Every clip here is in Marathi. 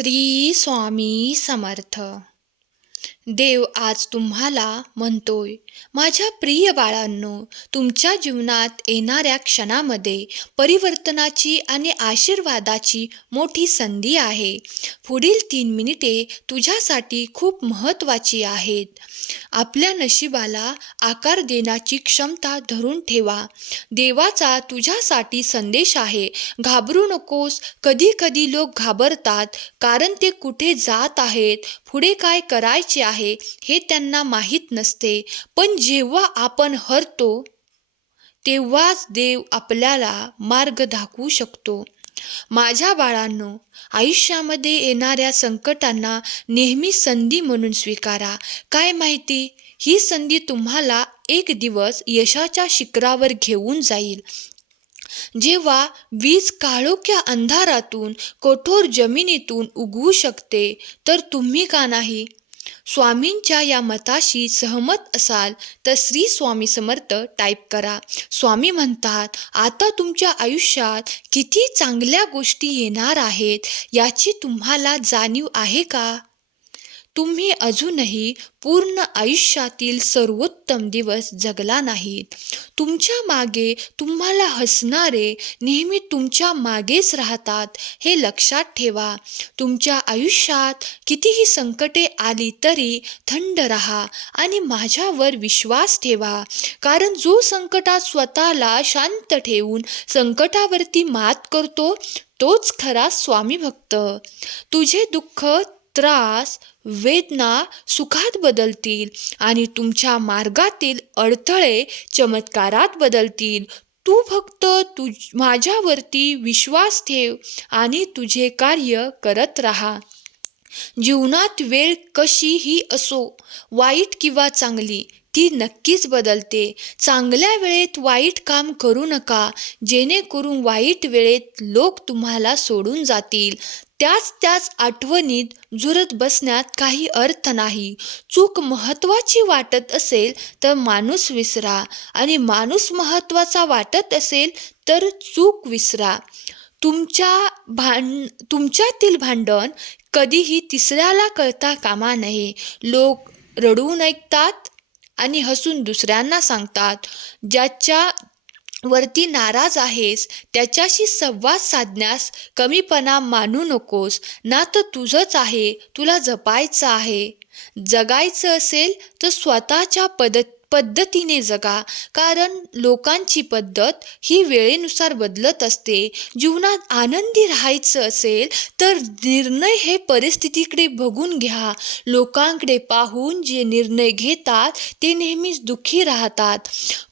श्री स्वामी समर्थ. देव आज तुम्हाला म्हणतोय माझ्या प्रिय बाळांनो तुमच्या जीवनात येणाऱ्या क्षणामध्ये परिवर्तनाची आणि आशीर्वादाची मोठी संधी आहे. पुढील तीन मिनिटे तुझ्यासाठी खूप महत्त्वाची आहेत. आपल्या नशिबाला आकार देण्याची क्षमता धरून ठेवा. देवाचा तुझ्यासाठी संदेश आहे घाबरू नकोस कधी कधी लोक घाबरतात कारण ते कुठे जात आहेत पुढे काय करायचे आहे हे त्यांना माहीत नसते. पण जेव्हा आपण हरतो तेव्हाच देव आपल्याला मार्ग दाखवू शकतो. माझ्या बाळांनो आयुष्यामध्ये येणाऱ्या संकटांना नेहमी संधी म्हणून स्वीकारा. काय माहिती? ही संधी तुम्हाला एक दिवस यशाच्या शिखरावर घेऊन जाईल. जेव्हा वीज काळोख्या अंधारातून कठोर जमिनीतून उगवू शकते तर तुम्ही का नाही? स्वामींच्या या मताशी सहमत असाल तर श्री स्वामी समर्थ टाईप करा. स्वामी म्हणतात आता तुमच्या आयुष्यात किती चांगल्या गोष्टी येणार आहेत याची तुम्हाला जाणीव आहे का? तुम्ही अजूनही पूर्ण आयुष्यातील सर्वोत्तम दिवस जगला नाहीत. तुमच्या मागे तुम्हाला हसणारे नेहमी तुमच्या मागेच राहतात हे लक्षात ठेवा. तुमच्या आयुष्यात कितीही संकटे आली तरी थंड राहा आणि माझ्यावर विश्वास ठेवा. कारण जो संकटात स्वतःला शांत ठेवून संकटावरती मात करतो तोच खरा स्वामी भक्त. तुझे दुःख त्रास वेदना सुखात बदलतील आणि तुमच्या मार्गातील अडथळे चमत्कारात बदलतील. तू फक्त तु माझ्यावरती विश्वास ठेव आणि तुझे कार्य करत राहा. जीवनात वेळ कशीही असो वाईट किंवा चांगली ती नक्कीच बदलते. चांगल्या वेळेत वाईट काम करू नका जेणेकरून वाईट वेळेत लोक तुम्हाला सोडून जातील. त्याच त्याच आठवणीत जुरत बसण्यात काही अर्थ नाही. चूक महत्त्वाची वाटत असेल तर माणूस विसरा आणि माणूस महत्त्वाचा वाटत असेल तर चूक विसरा. तुमच्या भांड तुमच्यातील भांडण कधीही तिसऱ्याला कळता कामा नये. लोक रडून ऐकतात आणि हसून दुसऱ्यांना सांगतात ज्याच्या वरती नाराज आहेस त्याच्याशी संवाद साधण्यास कमीपणा मानू नकोस. ना तर तुझंच आहे तुला जपायचं आहे. जगायचं असेल तर स्वतःच्या पद्धत पद्धतीने जगा कारण लोकांची पद्धत ही वेळेनुसार बदलत असते. जीवनात आनंदी राहायचं असेल तर निर्णय हे परिस्थितीकडे बघून घ्या. लोकांकडे पाहून जे निर्णय घेतात ते नेहमीच दुःखी राहतात.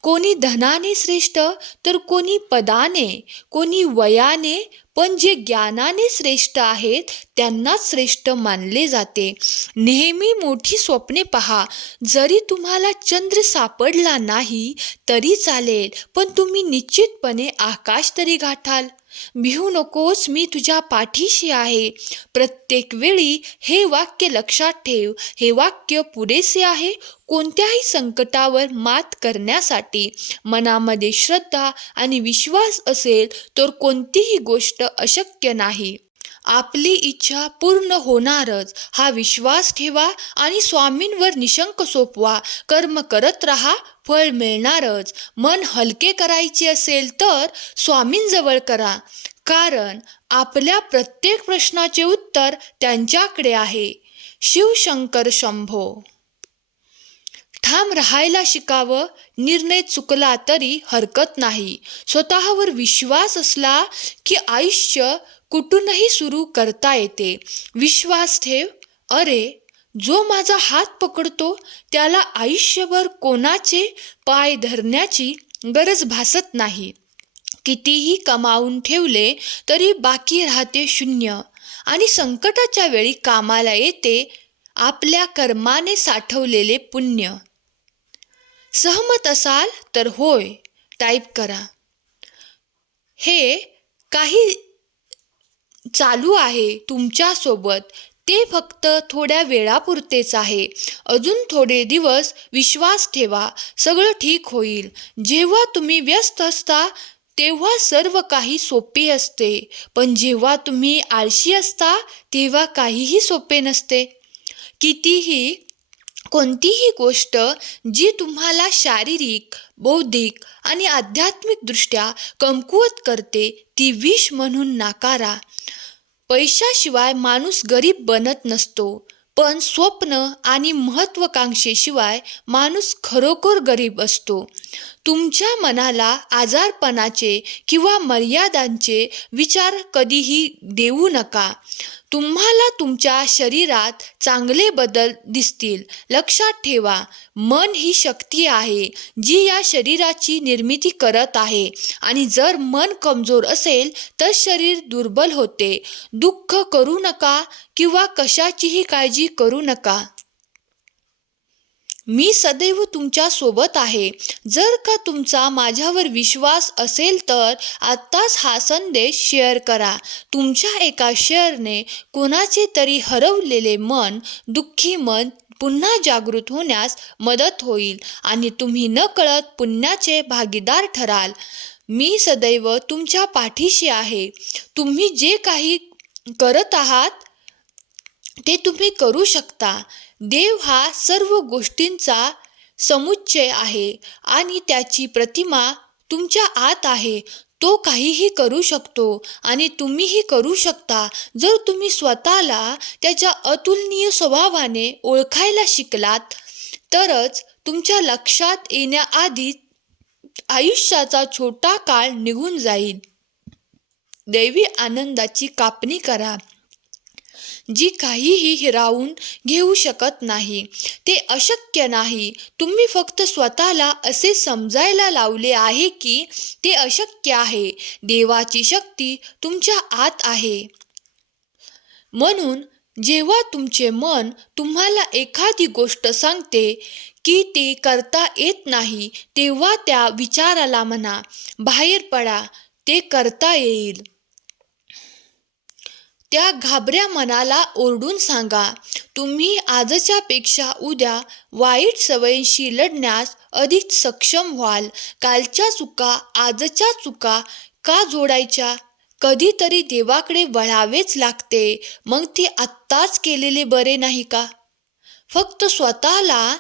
कोणी धनाने श्रेष्ठ तर कोणी पदाने कोणी वयाने पण जे ज्ञानाने श्रेष्ठ आहेत त्यांनाच श्रेष्ठ मानले जाते. नेहमी मोठी स्वप्ने पहा. जरी तुम्हाला चंद्र सापडला नाही तरी चालेल. पण तुम्ही निश्चितपणे आकाश तरी गाठाल. भिवू नकोस मी तुझ्या पाठीशी आहे. प्रत्येक वेळी हे वाक्य लक्षात ठेव. हे वाक्य पुरेसे आहे कोणत्याही संकटावर मात करण्यासाठी. मनामध्ये श्रद्धा आणि विश्वास असेल तर कोणतीही गोष्ट अशक्य नाही. आपली इच्छा पूर्ण होणारच. हा विश्वास ठेवा आणि स्वामींवर निशंक सोपवा. कर्म करत राहा फळ मिळणारच. मन हलके करायचे असेल तर स्वामींजवळ करा. कारण आपल्या प्रत्येक प्रश्नाचे उत्तर त्यांच्याकडे आहे. शिवशंकर शंभो. ठाम राहायला शिकावं निर्णय चुकला तरी हरकत नाही. स्वतःवर विश्वास असला की आयुष्य कुठूनही सुरू करता येते. विश्वास ठेव. अरे जो माझा हात पकडतो त्याला आयुष्यभर कोणाचे पाय धरण्याची गरज भासत नाही. कितीही कमावून ठेवले तरी बाकी राहते शून्य. आणि संकटाच्या वेळी कामाला येते आपल्या कर्माने साठवलेले पुण्य. सहमत असाल तर होय टाईप करा. हे काही चालू आहे तुमच्यासोबत. ते फक्त थोड्या वेळापुरतेच आहे. अजून थोडे दिवस विश्वास ठेवा. सगळं ठीक होईल. जेव्हा तुम्ही व्यस्त असता तेव्हा सर्व काही सोपे असते. पण जेव्हा तुम्ही आळशी असता तेव्हा काहीही सोपे नसते. कितीही कोणतीही गोष्ट जी तुम्हाला शारीरिक बौद्धिक आणि आध्यात्मिकदृष्ट्या कमकुवत करते ती विष म्हणून नाकारा. पैशाशिवाय माणूस गरीब बनत नसतो पण स्वप्न आणि महत्त्वाकांक्षेशिवाय माणूस खरोखर गरीब असतो. तुमच्या मनाला आजारपणाचे किंवा मर्यादांचे विचार कधीही देऊ नका. तुम्हाला तुमच्या शरीरात चांगले बदल दिसतील. लक्षात ठेवा मन ही शक्ती आहे जी या शरीराची निर्मिती करत आहे. आणि जर मन कमजोर असेल तर शरीर दुर्बल होते. दुःख करू नका किंवा कशाचीही काळजी करू नका. मी सदैव तुमच्यासोबत आहे. जर का तुमचा माझ्यावर विश्वास असेल तर आत्ताच हा संदेश शेअर करा. तुमच्या एका शेअरने कोणाचे तरी हरवलेले मन दुःखी मन पुन्हा जागृत होण्यास मदत होईल आणि तुम्ही नकळत पुण्याचे भागीदार ठराल. मी सदैव तुमच्या पाठीशी आहे. तुम्ही जे काही करत आहात ते तुम्ही करू शकता. देव हा सर्व गोष्टींचा समुच्चय आहे आणि त्याची प्रतिमा तुमच्या आत आहे. तो काहीही करू शकतो आणि तुम्हीही करू शकता. जर तुम्ही स्वतःला त्याच्या अतुलनीय स्वभावाने ओळखायला शिकलात तरच तुमच्या लक्षात येण्याआधी आयुष्याचा छोटा काळ निघून जाईल. दैवी आनंदाची कापणी करा. जी काहीही हिरावून घेऊ शकत नाही. ते अशक्य नाही. तुम्ही फक्त स्वतःला असे समजायला लावले आहे की ते अशक्य आहे. देवाची शक्ती तुमच्या आत आहे. म्हणून जेव्हा तुमचे मन तुम्हाला एखादी गोष्ट सांगते की ते करता येत नाही तेव्हा त्या विचाराला म्हणा बाहेर पडा ते करता येईल. त्या घाबऱ्या मनाला ओरडून सांगा तुम्ही आजच्या पेक्षा उद्या वाईट सवयींशी लढण्यास अधिक सक्षम व्हाल. कालच्या चुका आजच्या चुका का जोडायच्या? कधीतरी देवाकडे वळावेच लागते. मग ते आत्ताच केलेले बरे नाही का? फक्त स्वतःला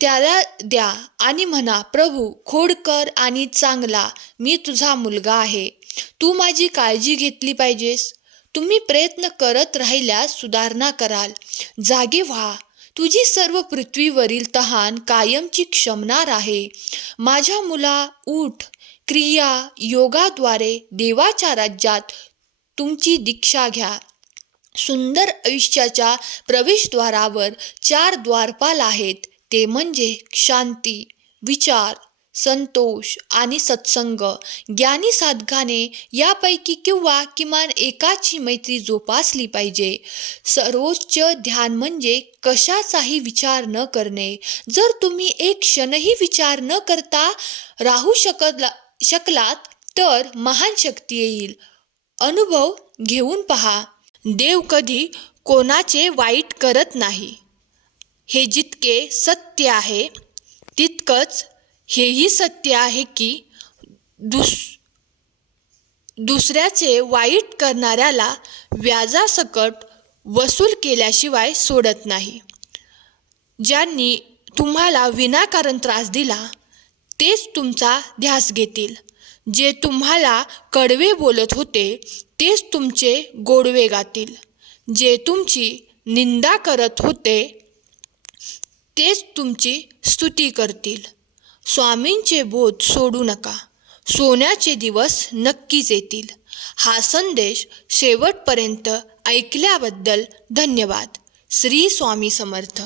त्याला द्या आणि म्हणा प्रभू खोडकर आणि चांगला. मी तुझा मुलगा आहे. तू माझी काळजी घेतली पाहिजेस. तुम्ही प्रयत्न करत राहिल्यास सुधारणा कराल. जागे व्हा. तुझी सर्व पृथ्वीवरील तहान कायमची क्षमणार आहे. माझ्या मुला उठ. क्रिया योगाद्वारे देवाच्या राज्यात तुमची दीक्षा घ्या. सुंदर आयुष्याच्या प्रवेशद्वारावर चार द्वारपाल आहेत. ते म्हणजे शांती विचार संतोष आणि सत्संग. ज्ञानी साधकाने यापैकी किंवा किमान एकाची मैत्री जोपासली पाहिजे. सर्वोच्च ध्यान म्हणजे कशाचाही विचार न करणे. जर तुम्ही एक क्षणही विचार न करता राहू शकला शकलात तर महान शक्ती येईल. अनुभव घेऊन पहा. देव कधी कोणाचे वाईट करत नाही. हे जितके सत्य आहे तितकंच हेही सत्य आहे की दुस दुसऱ्याचे वाईट करणाऱ्याला व्याजासकट वसूल केल्याशिवाय सोडत नाही. ज्यांनी तुम्हाला विनाकारण त्रास दिला तेच तुमचा ध्यास घेतील. जे तुम्हाला कडवे बोलत होते तेच तुमचे गोडवे गातील. जे तुमची निंदा करत होते तेच तुमची स्तुती करतील. स्वामींचे बोध सोडू नका. सोन्याचे दिवस नक्कीच येतील. हा संदेश शेवटपर्यंत ऐकल्याबद्दल धन्यवाद. श्री स्वामी समर्थ.